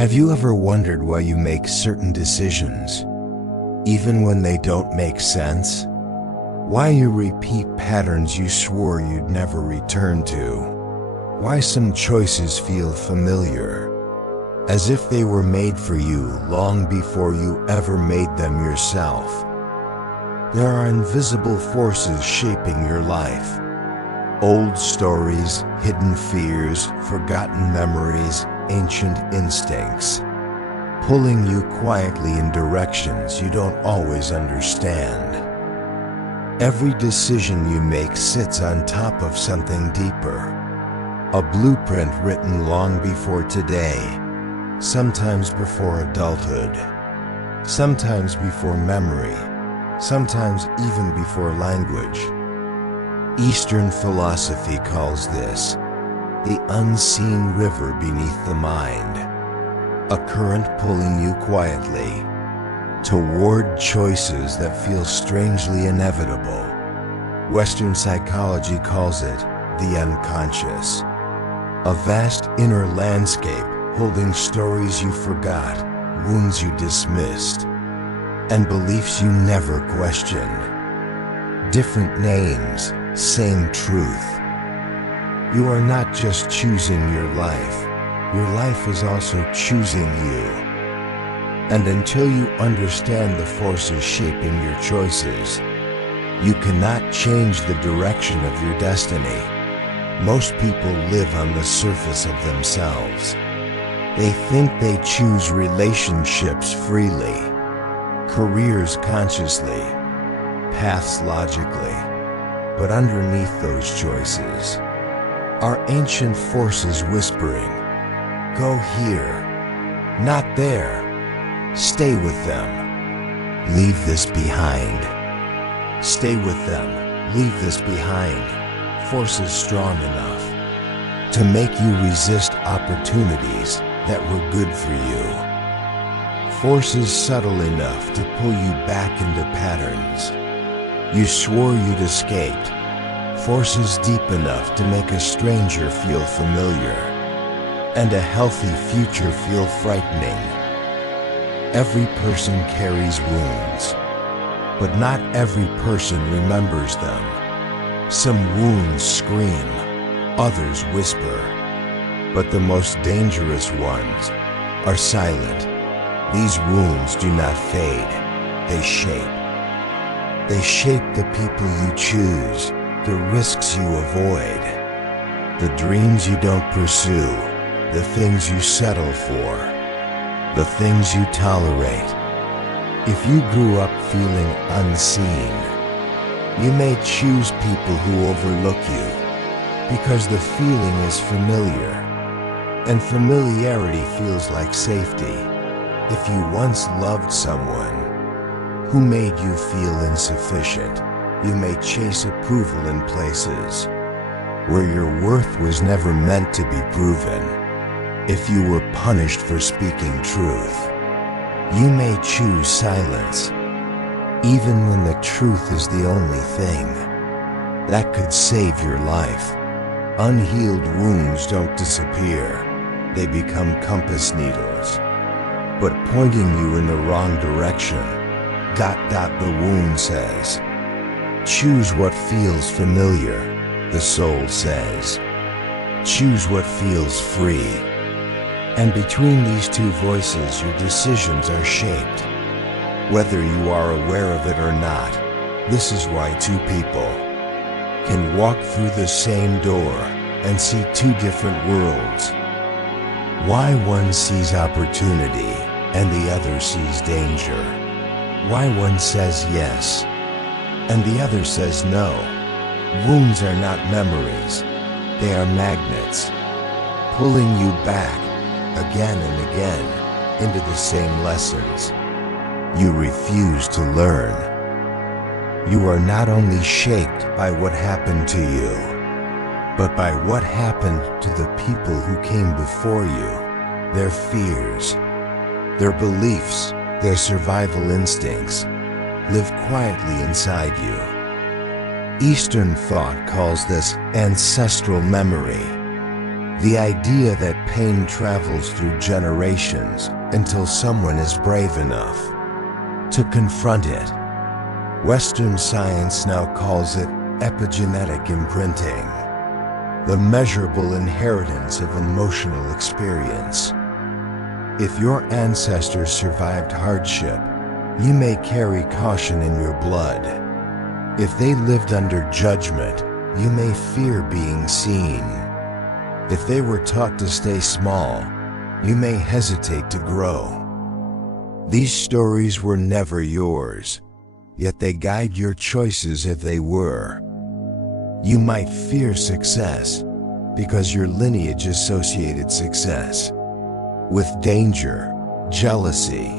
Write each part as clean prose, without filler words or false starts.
Have you ever wondered why you make certain decisions, even when they don't make sense? Why you repeat patterns you swore you'd never return to? Why some choices feel familiar, as if they were made for you long before you ever made them yourself? There are invisible forces shaping your life. Old stories, hidden fears, forgotten memories, ancient instincts, pulling you quietly in directions you don't always understand. Every decision you make sits on top of something deeper, a blueprint written long before today, sometimes before adulthood, sometimes before memory, sometimes even before language. Eastern philosophy calls this the unseen river beneath the mind, a current pulling you quietly toward choices that feel strangely inevitable. Western psychology calls it the unconscious, a vast inner landscape holding stories you forgot, wounds you dismissed, and beliefs you never questioned. Different names, same truth. You are not just choosing your life is also choosing you. And until you understand the forces shaping your choices, you cannot change the direction of your destiny. Most people live on the surface of themselves. They think they choose relationships freely, careers consciously, paths logically. But underneath those choices are ancient forces whispering, "Go here, not there. Stay with them. Leave this behind." Stay with them. Leave this behind. Forces strong enough to make you resist opportunities that were good for you. Forces subtle enough to pull you back into patterns you swore you'd escaped. Forces deep enough to make a stranger feel familiar and a healthy future feel frightening. Every person carries wounds, but not every person remembers them. Some wounds scream, others whisper, but the most dangerous ones are silent. These wounds do not fade, they shape. They shape the people you choose, the risks you avoid, the dreams you don't pursue, the things you settle for, the things you tolerate. If you grew up feeling unseen, you may choose people who overlook you because the feeling is familiar, and familiarity feels like safety. If you once loved someone who made you feel insufficient, you may chase approval in places where your worth was never meant to be proven. If you were punished for speaking truth, you may choose silence, even when the truth is the only thing that could save your life. Unhealed wounds don't disappear, they become compass needles, but pointing you in the wrong direction. The wound says, choose what feels familiar. The soul says, choose what feels free. And between these two voices, your decisions are shaped, whether you are aware of it or not. This is why two people can walk through the same door and see two different worlds. Why one sees opportunity and the other sees danger. Why one says yes and the other says no. Wounds are not memories, they are magnets, pulling you back again and again into the same lessons you refuse to learn. You are not only shaped by what happened to you, but by what happened to the people who came before you, their fears, their beliefs, their survival instincts live quietly inside you. Eastern thought calls this ancestral memory, The idea that pain travels through generations until someone is brave enough to confront it. Western science now calls it epigenetic imprinting, the measurable inheritance of emotional experience. If your ancestors survived hardship, you may carry caution in your blood. If they lived under judgment, you may fear being seen. If they were taught to stay small, you may hesitate to grow. These stories were never yours, yet they guide your choices if they were. You might fear success because your lineage associated success with danger, jealousy,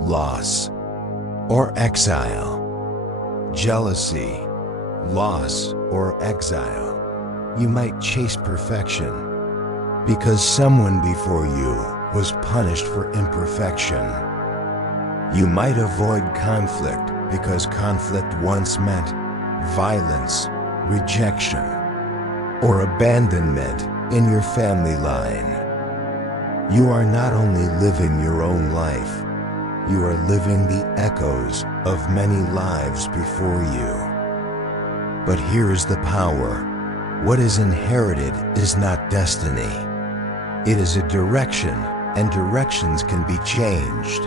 loss, or exile. Jealousy, loss, or exile. You might chase perfection because someone before you was punished for imperfection. You might avoid conflict because conflict once meant violence, rejection, or abandonment in your family line. You are not only living your own life, you are living the echoes of many lives before you. But here is the power. What is inherited is not destiny. It is a direction, and directions can be changed.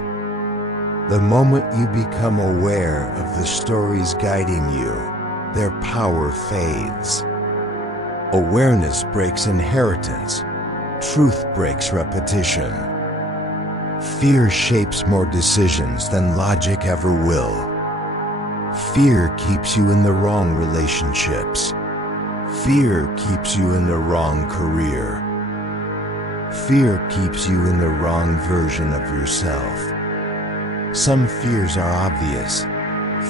The moment you become aware of the stories guiding you, their power fades. Awareness breaks inheritance. Truth breaks repetition. Fear shapes more decisions than logic ever will. Fear keeps you in the wrong relationships. Fear keeps you in the wrong career. Fear keeps you in the wrong version of yourself. Some fears are obvious.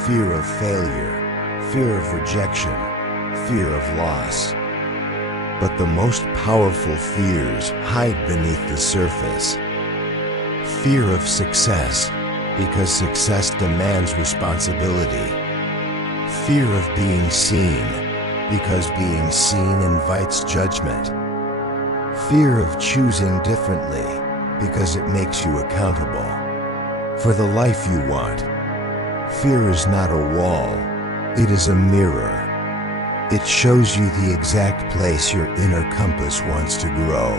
Fear of failure, fear of rejection, fear of loss. But the most powerful fears hide beneath the surface. Fear of success, because success demands responsibility. Fear of being seen, because being seen invites judgment. Fear of choosing differently, because it makes you accountable for the life you want. Fear is not a wall, it is a mirror. It shows you the exact place your inner compass wants to grow.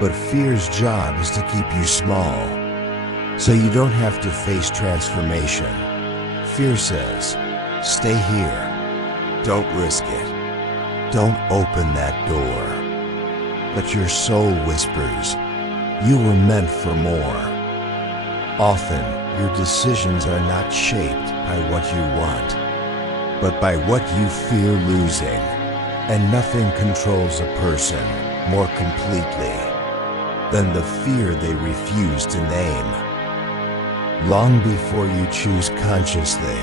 But fear's job is to keep you small, so you don't have to face transformation. Fear says, stay here. Don't risk it. Don't open that door. But your soul whispers, you were meant for more. Often, your decisions are not shaped by what you want, but by what you fear losing. And nothing controls a person more completely than the fear they refuse to name. Long before you choose consciously,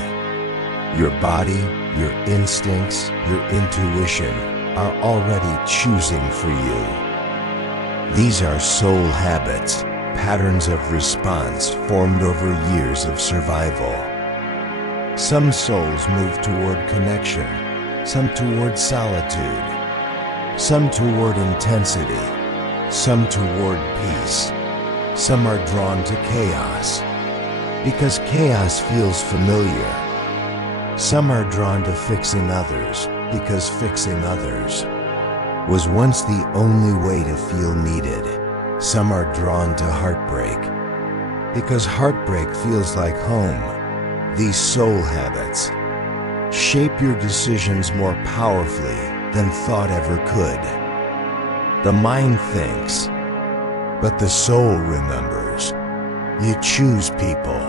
your body, your instincts, your intuition are already choosing for you. These are soul habits, patterns of response formed over years of survival. Some souls move toward connection, some toward solitude, some toward intensity, some toward peace. Some are drawn to chaos, because chaos feels familiar. Some are drawn to fixing others, because fixing others was once the only way to feel needed. Some are drawn to heartbreak, because heartbreak feels like home. These soul habits shape your decisions more powerfully than thought ever could. The mind thinks, but the soul remembers. You choose people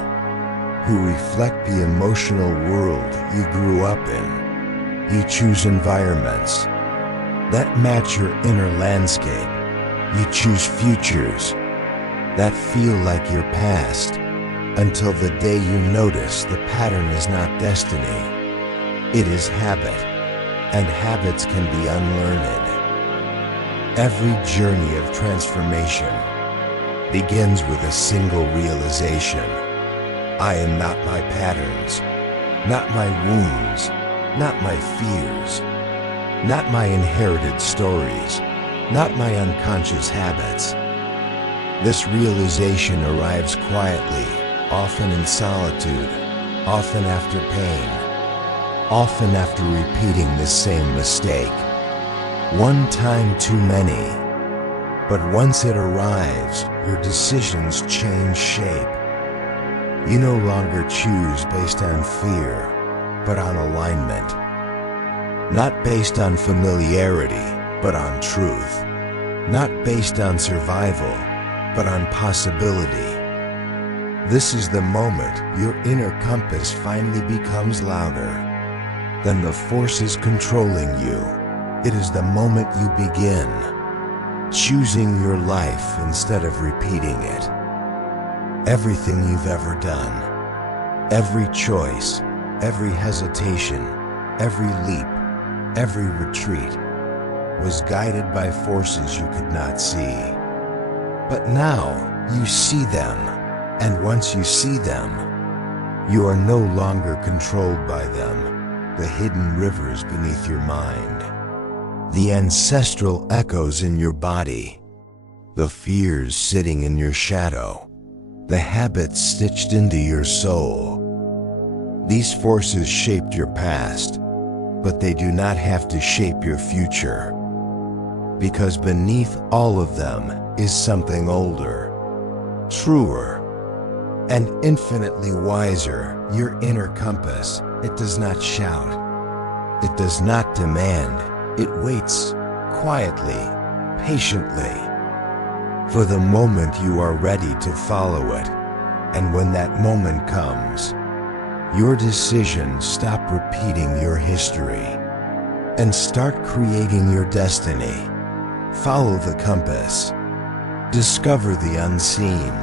who reflect the emotional world you grew up in. You choose environments that match your inner landscape. You choose futures that feel like your past, until the day you notice the pattern is not destiny. It is habit, and habits can be unlearned. Every journey of transformation begins with a single realization. I am not my patterns, not my wounds, not my fears, not my inherited stories. not my unconscious habits. This realization arrives quietly, often in solitude, often after pain, often after repeating the same mistake. One time too many. But once it arrives, your decisions change shape. You no longer choose based on fear, but on alignment. Not based on familiarity, but on truth. Not based on survival, but on possibility. This is the moment your inner compass finally becomes louder than the forces controlling you. It is the moment you begin choosing your life instead of repeating it. Everything you've ever done, every choice, every hesitation, every leap, every retreat, was guided by forces you could not see. But now you see them, and once you see them, you are no longer controlled by them, the hidden rivers beneath your mind, the ancestral echoes in your body, the fears sitting in your shadow, the habits stitched into your soul. These forces shaped your past, but they do not have to shape your future. Because beneath all of them is something older, truer, and infinitely wiser, your inner compass. It does not shout. It does not demand. It waits quietly, patiently, for the moment you are ready to follow it. And when that moment comes, your decisions stop repeating your history and start creating your destiny. Follow the compass. Discover the unseen.